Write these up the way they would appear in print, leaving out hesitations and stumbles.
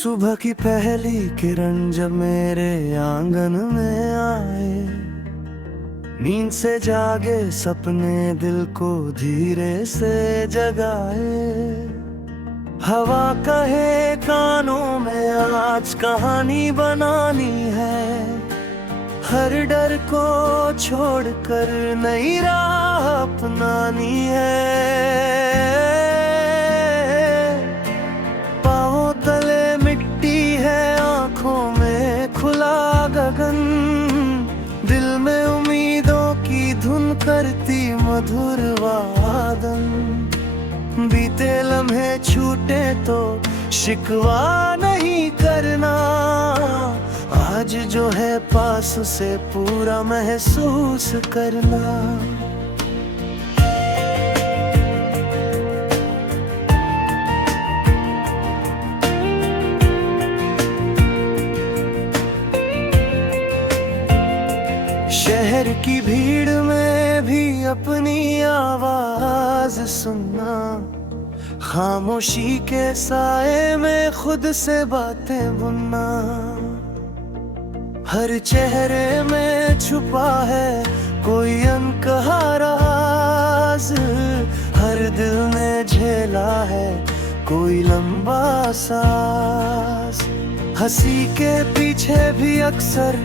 सुबह की पहली किरण जब मेरे आंगन में आए, नींद से जागे सपने दिल को धीरे से जगाए। हवा कहे कानों में आज कहानी बनानी है, हर डर को छोड़कर नई राह अपनानी है। पाँवों तले मिट्टी है, आंखों में खुला गगन, दिल में उम्मीदों की धुन करती मधुर वादन। बीते लम्हे छूटे तो शिकवा नहीं करना, आज जो है पास उसे पूरा महसूस करना। शहर की भीड़ में भी अपनी आवाज सुनना, खामोशी के साए में खुद से बातें बुनना। हर चेहरे में छुपा है कोई अनकहा राज, हर दिल ने झेला है कोई लंबा सांस। हंसी के पीछे भी अक्सर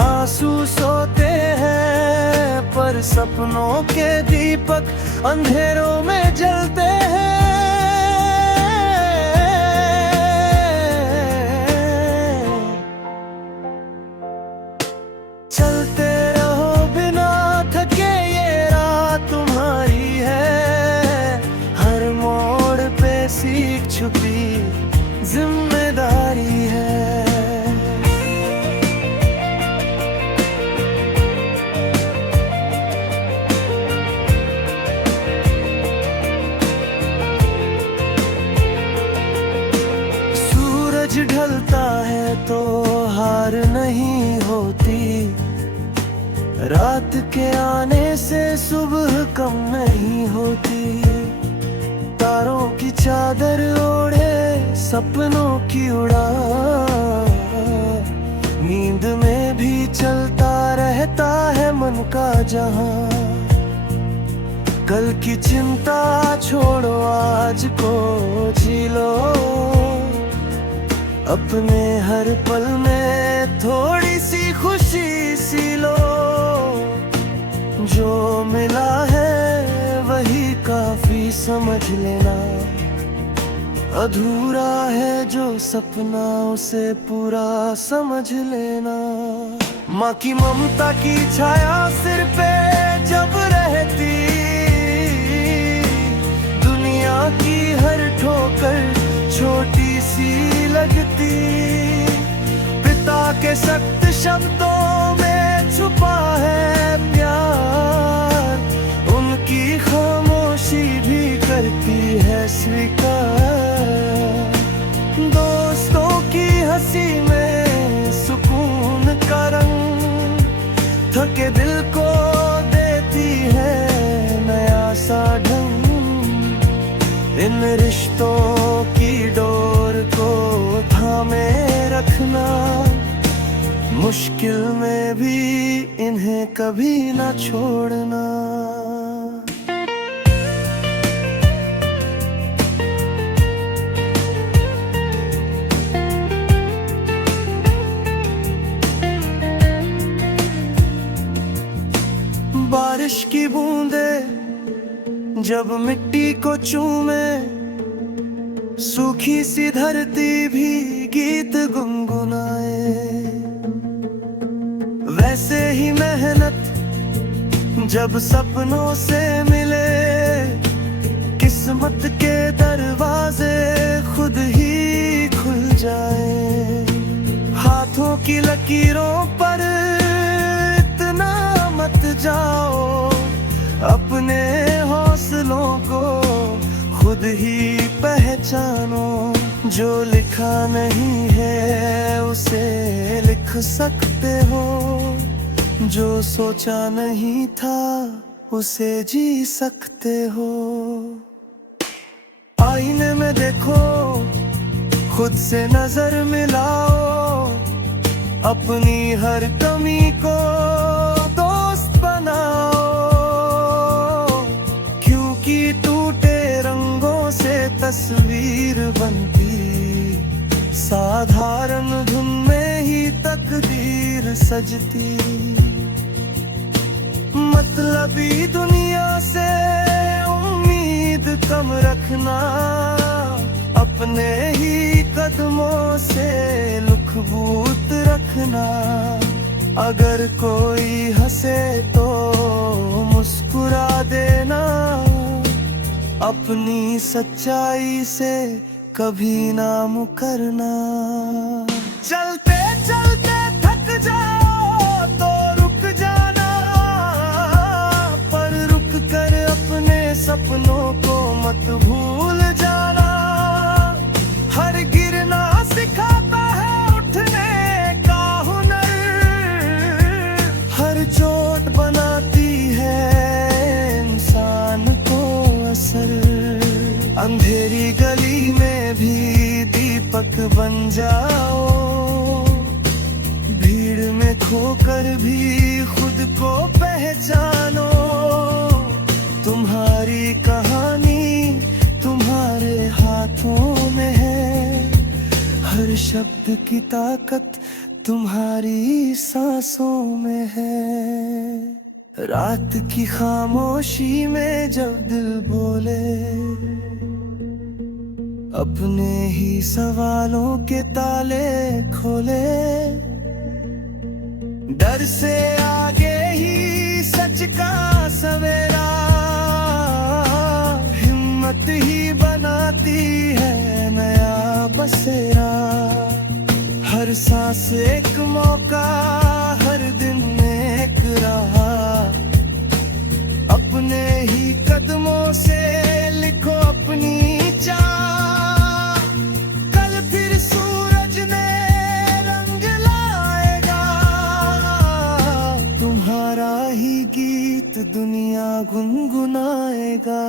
आंसू सोते हैं, पर सपनों के दीपक अंधेरों में जलते हैं। चलते रहो बिना थके, ये राह तुम्हारी है, हर मोड़ पे सीख छुपी जिम्मेदारी है। ढलता है तो हार नहीं होती, रात के आने से सुबह कम नहीं होती। तारों की चादर ओढ़े सपनों की उड़ान, नींद में भी चलता रहता है मन का जहां। कल की चिंता छोड़ो, आज को जी लो, अपने हर पल में थोड़ी सी खुशी सी लो। जो मिला है वही काफी समझ लेना, अधूरा है जो सपना उसे पूरा समझ लेना। माँ की ममता की छाया सिर पे जब रहती, दुनिया की हर ठोकर छोटी सी लगती। पिता के सख्त शब्दों में छुपा है प्यार, उनकी खामोशी भी करती है स्वीकार। दोस्तों की हंसी में सुकून का रंग, थके दिल को देती है नया सा ढंग। इन रिश्तों की डोर को थामे रखना, मुश्किल में भी इन्हें कभी ना छोड़ना। बारिश की बूंदें जब मिट्टी को चूमे, सूखी सी धरती भी गीत गुनगुनाए। वैसे ही मेहनत जब सपनों से मिले, किस्मत के दरवाजे खुद ही खुल जाए। हाथों की लकीरों पर इतना मत जाओ, अपने हौसलों को खुद ही पहचानो। जो लिखा नहीं है उसे लिख सकते हो, जो सोचा नहीं था उसे जी सकते हो। आईने में देखो खुद से नजर मिलाओ, अपनी हर कमी को दोस्त बनाओ, क्योंकि टूटे रंगों से तस्वीर बनती, साधारण धुन में ही तकदीर सजती। मतलबी दुनिया से उम्मीद कम रखना, अपने ही कदमों से लुकबूत रखना। अगर कोई हंसे तो मुस्कुरा देना, अपनी सच्चाई से कभी ना मुकरना। चलते चलते थक जाओ तो रुक जाना, पर रुक कर अपने सपनों को मत भूल जाना। हर गिरना सिखाता है उठने का हुनर, हर चोट बनाती है इंसान को असर। अंधेरी गली में भी दीपक बन जाओ, भीड़ में खोकर भी खुद को पहचानो। तुम्हारी कहानी तुम्हारे हाथों में है, हर शब्द की ताकत तुम्हारी सांसों में है। रात की खामोशी में जब दिल बोले, अपने ही सवालों के ताले खोले। डर से आगे ही सच का सवेरा, हिम्मत ही बनाती है नया बसेरा। हर सांस एक मौका, हर दिन एक राह, अपने ही कदमों से लिखो अपनी चाह। कल फिर सूरज ने रंग लाएगा, तुम्हारा ही गीत दुनिया गुनगुनाएगा।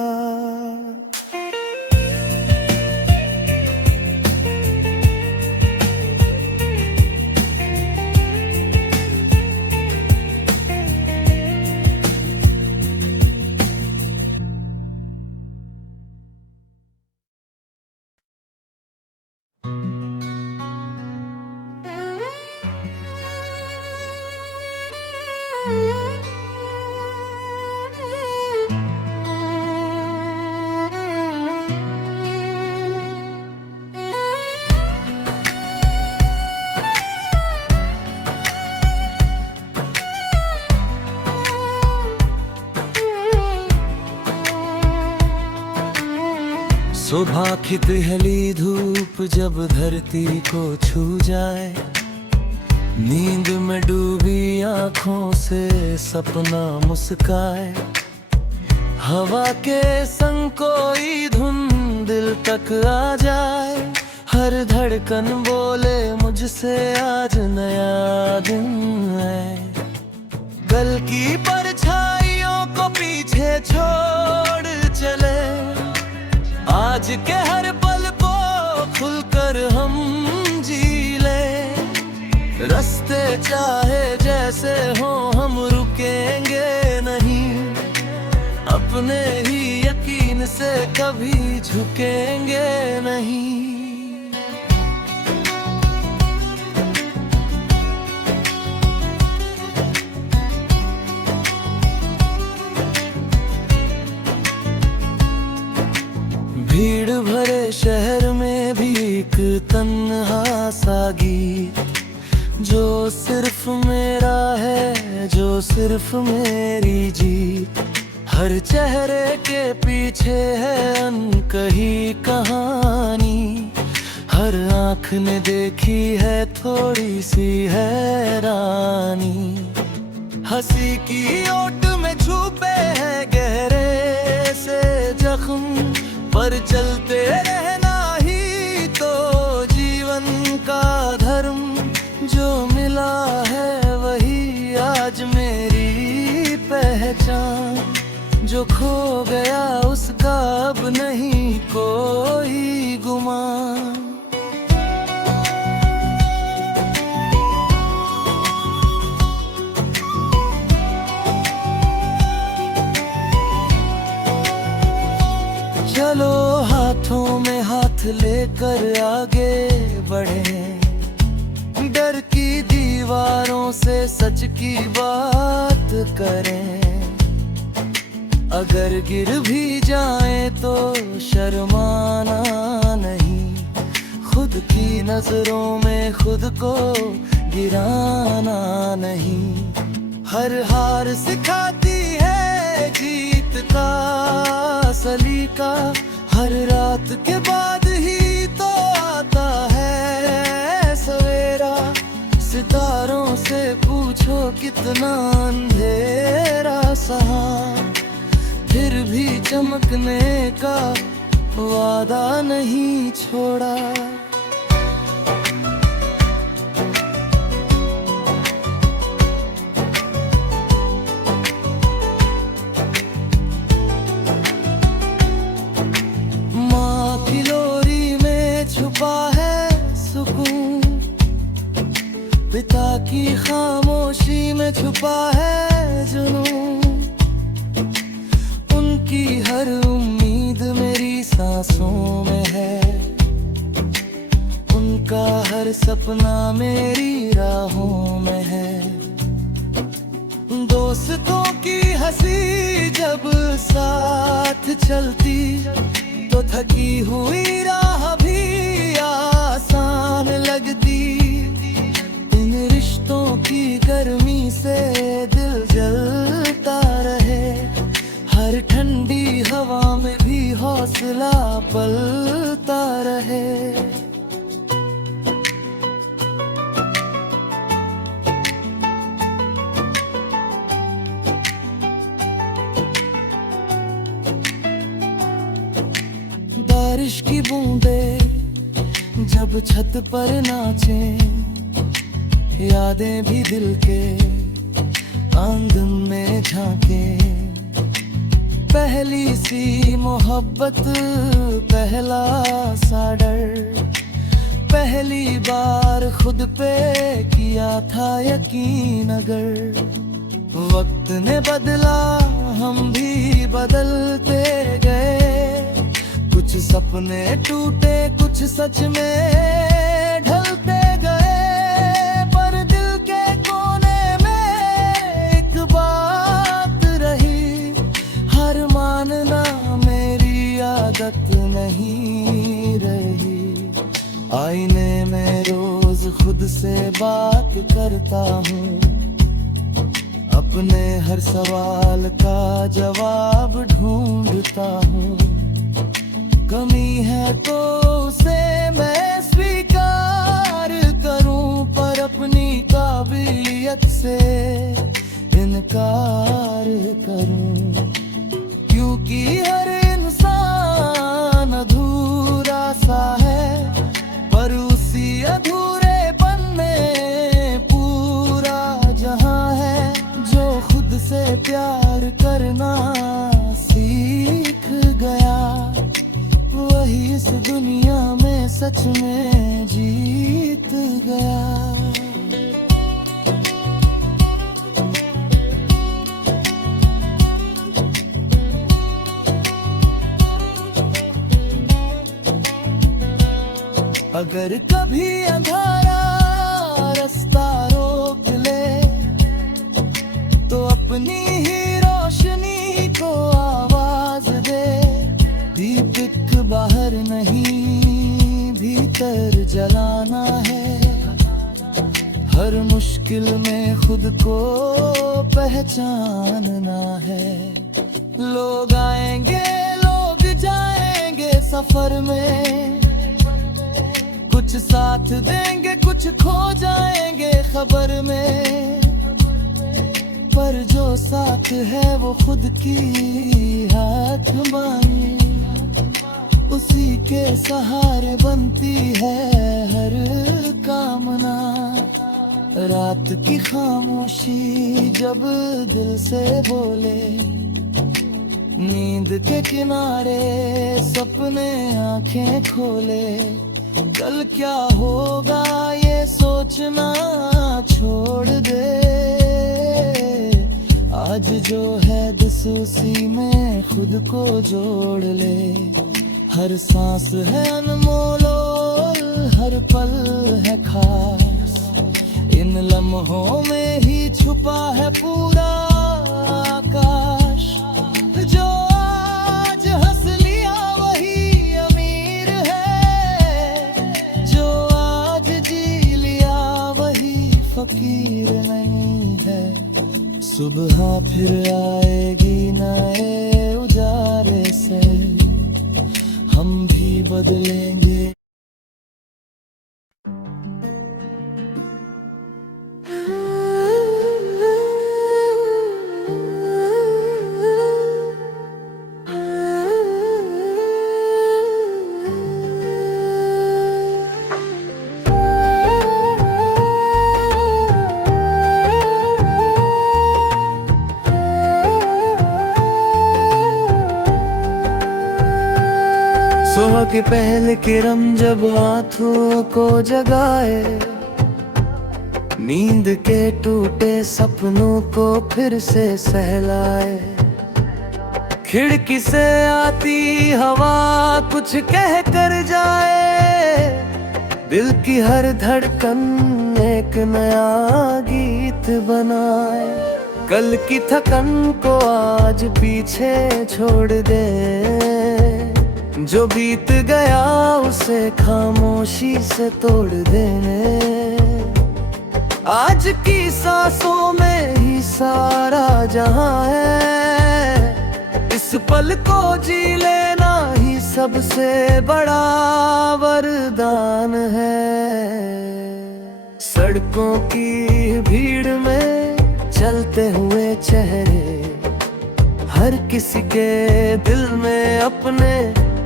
सुबह की पहली धूप जब धरती को छू जाए, नींद में डूबी आंखों से सपना मुस्काए। हवा के संग कोई धुन दिल तक आ जाए, हर धड़कन बोले मुझसे आज नया दिन है। कल की परछाइयों को पीछे छोड़ चले, आज के हर पल को खुलकर हम जी ले। रास्ते चाहे जैसे हो हम रुकेंगे नहीं, अपने ही यकीन से कभी झुकेंगे नहीं। भीड़ भरे शहर में भी एक तन्हा सा गीत, जो सिर्फ मेरा है, जो सिर्फ मेरी जीत। हर चेहरे के पीछे है अनकही कहानी, हर आँख ने देखी है थोड़ी सी हैरानी। हंसी की ओट में छुपे हैं गहरे से जख्म, पर चलते रहना ही तो जीवन का धर्म। जो मिला है वही आज मेरी पहचान, जो खो गया उसका अब नहीं कोई गुमान। लेकर आगे बढ़े। डर की दीवारों से सच की बात करें। अगर गिर भी जाए तो शर्माना नहीं, खुद की नजरों में खुद को गिराना नहीं। हर हार सिखाती है जीत का सलीका, हर रात के बाद ही तो आता है सवेरा। सितारों से पूछो कितना अंधेरा सहा, फिर भी चमकने का वादा नहीं छोड़ा। माँ की लोरी में छुपा है सुकून, पिता की खामोशी में छुपा है जुनून। उनकी हर उम्मीद मेरी सांसों में है, उनका हर सपना मेरी राहों में है। दोस्तों की हंसी जब साथ चलती तो थकी हुई राह भी आसान लगती। इन रिश्तों की गर्मी से दिल जलता रहे, हर ठंडी हवा में भी हौसला पलता रहे। बारिश की बूंदें जब छत पर नाचे, यादें भी दिल के आंगन में झांके। पहली सी मोहब्बत, पहला सा डर, पहली बार खुद पे किया था यकीन। अगर वक्त ने बदला हम भी बदलते गए, कुछ सपने टूटे कुछ सच में ढलते गए। पर दिल के कोने में एक बात रही, हार मानना मेरी आदत नहीं रही। आईने में रोज खुद से बात करता हूँ, अपने हर सवाल का जवाब ढूंढता हूँ। कमी है तो उसे मैं स्वीकार करूं, पर अपनी काबिलियत से इनकार करूं। क्योंकि हर इंसान अधूरा सा है, पर उसी अधूरेपन में पूरा जहां है। जो खुद से प्यार करना सीख गया, वही इस दुनिया में सच में जीत गया। अगर कभी अंधारा रास्ता रोक ले, तो अपनी ही रोशनी को आवाज दे। दीपक बाहर नहीं भीतर जलाना है, हर मुश्किल में खुद को पहचानना है। लोग आएंगे लोग जाएंगे सफर में, कुछ साथ देंगे कुछ खो जाएंगे खबर में। पर जो साथ है वो खुद की हाथ बानी, उसी के सहारे बनती है हर कामना। रात की खामोशी जब दिल से बोले, नींद के किनारे सपने आंखें खोले। कल क्या होगा ये सोचना छोड़ दे, आज जो है दिस उसी में खुद को जोड़ ले। हर सांस है अनमोल, हर पल है खास। इन लम्हों में ही छुपा है पूरा आकाश। जो आज हंस लिया वही अमीर है, जो आज जी लिया वही फकीर नहीं है। सुबह फिर आएगी नए उजाले से, हम भी बदलेंगे। सुबह के पहले किरण जब आंखों को जगाए, नींद के टूटे सपनों को फिर से सहलाए। खिड़की से आती हवा कुछ कह कर जाए, दिल की हर धड़कन एक नया गीत बनाए। कल की थकन को आज पीछे छोड़ दे, जो बीत गया उसे खामोशी से तोड़ देने। आज की सांसों में ही सारा जहां है, इस पल को जी लेना ही सबसे बड़ा वरदान है। सड़कों की भीड़ में चलते हुए चेहरे, हर किसी के दिल में अपने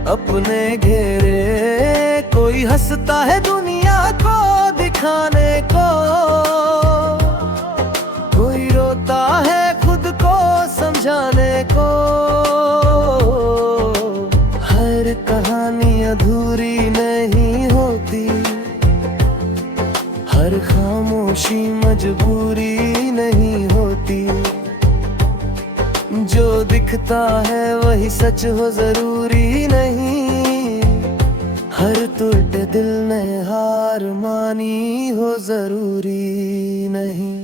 अपने घेरे। कोई हंसता है दुनिया को दिखाने को, कोई रोता है खुद को समझाने को। हर कहानी अधूरी नहीं होती, हर खामोशी मजबूरी नहीं होती। जो दिखता है वही सच हो जरूरी नहीं, हर टूटे दिल ने हार मानी हो जरूरी नहीं।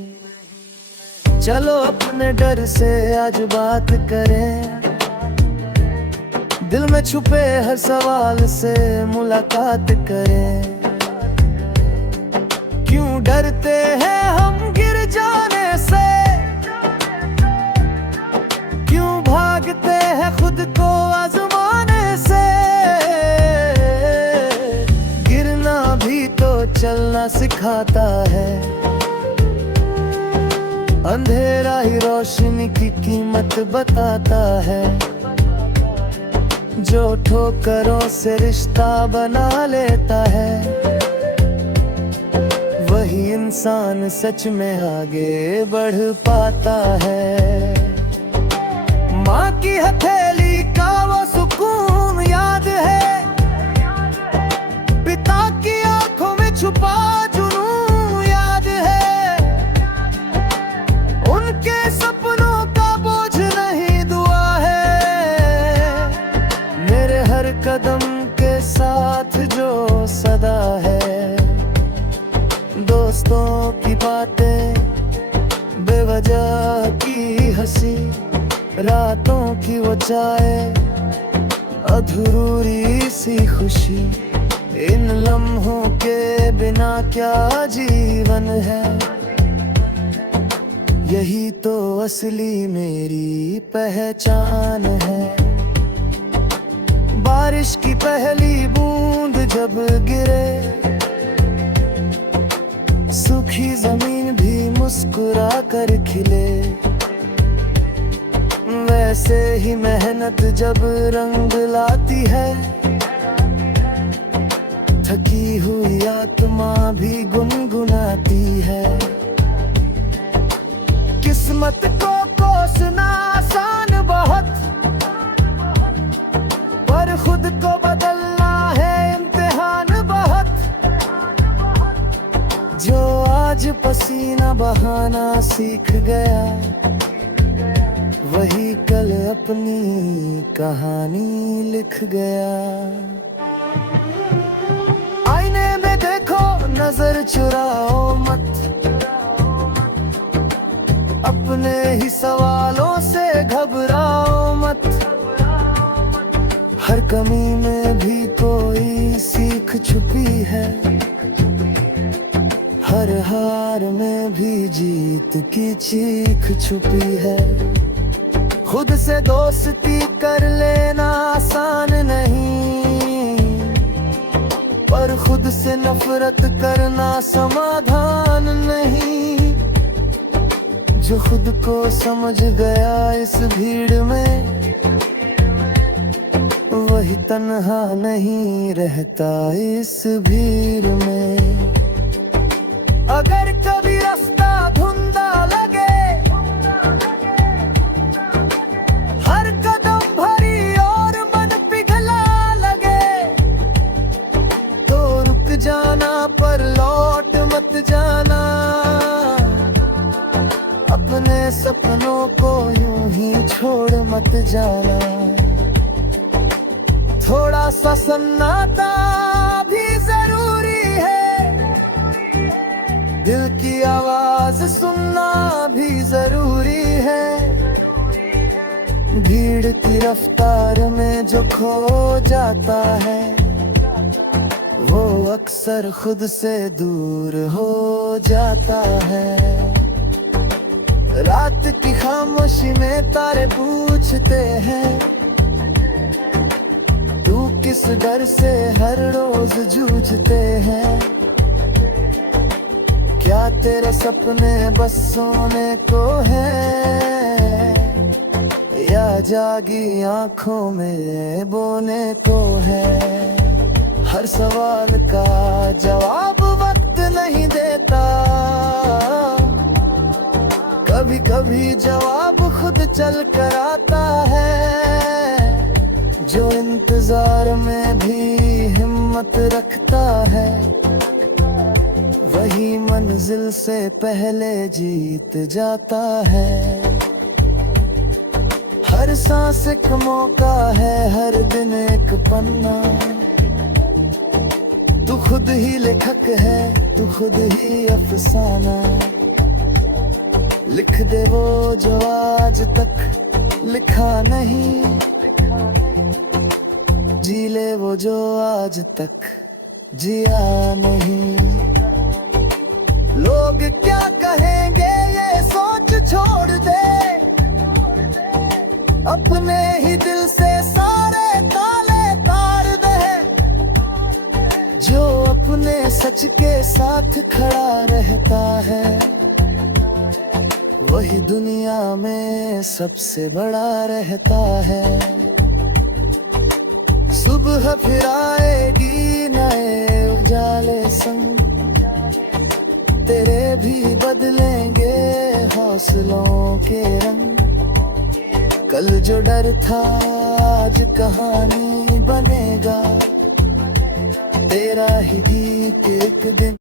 चलो अपने डर से आज बात करें, दिल में छुपे हर सवाल से मुलाकात करें। क्यों डरते हैं हम गिर जाने से, भागते हैं खुद को आजमाने से। गिरना भी तो चलना सिखाता है, अंधेरा ही रोशनी की कीमत बताता है। जो ठोकरों से रिश्ता बना लेता है, वही इंसान सच में आगे बढ़ पाता है। माँ की हथेली का वो सुकून याद है, पिता की आंखों में छुपा जुनून याद है। उनके सपनों का बोझ नहीं दुआ है, मेरे हर कदम के साथ जो सदा है। दोस्तों की बातें, बेवजह की हंसी, रातों की वो चाय, अधूरी सी खुशी। इन लम्हों के बिना क्या जीवन है, यही तो असली मेरी पहचान है। बारिश की पहली बूंद जब गिरे, सूखी जमीन भी मुस्कुरा कर खिले। वैसे ही मेहनत जब रंग लाती है, थकी हुई आत्मा भी गुनगुनाती है। किस्मत को कोसना आसान बहुत, पर खुद को बदलना है इम्तिहान बहुत। जो आज पसीना बहाना सीख गया, वही कल अपनी कहानी लिख गया। आईने में देखो नजर चुराओ मत, अपने ही सवालों से घबराओ मत। हर कमी में भी कोई सीख छुपी है, हर हार में भी जीत की चीख छुपी है। खुद से दोस्ती कर लेना आसान नहीं, पर खुद से नफरत करना समाधान नहीं। जो खुद को समझ गया इस भीड़ में, वही तन्हा नहीं रहता इस भीड़ में। अगर कभी रास्ता धुंधला लगे, हर कदम भरी और मन पिघला लगे, तो रुक जाना पर लौट मत जाना। अपने सपनों को यूं ही छोड़ मत जाना। थोड़ा सा सन्नाटा भी जरूरी है, दिल की आवाज सुनना भी जरूरी है। भीड़ की रफ्तार में जो खो जाता है, वो अक्सर खुद से दूर हो जाता है। रात की खामोशी में तारे पूछते हैं, तू किस डर से हर रोज जूझते हैं। क्या तेरे सपने बस सोने को है, या जागी आंखों में बोने को है। हर सवाल का जवाब वक्त नहीं देता, कभी कभी जवाब खुद चल कर आता है। जो इंतजार में भी हिम्मत रखता है, वही मंजिल से पहले जीत जाता है। हर सांस एक मौका है, हर दिन एक पन्ना। तू खुद ही लेखक है, तू खुद ही अफसाना। लिख दे वो जो आज तक लिखा नहीं, जी ले वो जो आज तक जिया नहीं। लोग क्या कहेंगे ये सोच छोड़ दे, अपने ही दिल से सारे ताले तार दे। जो अपने सच के साथ खड़ा रहता है, वही दुनिया में सबसे बड़ा रहता है। सुबह फिर आएगी नए उजाले संग, तेरे भी बदलेंगे हौसलों के रंग। कल जो डर था आज कहानी बनेगा, तेरा ही गीत एक दिन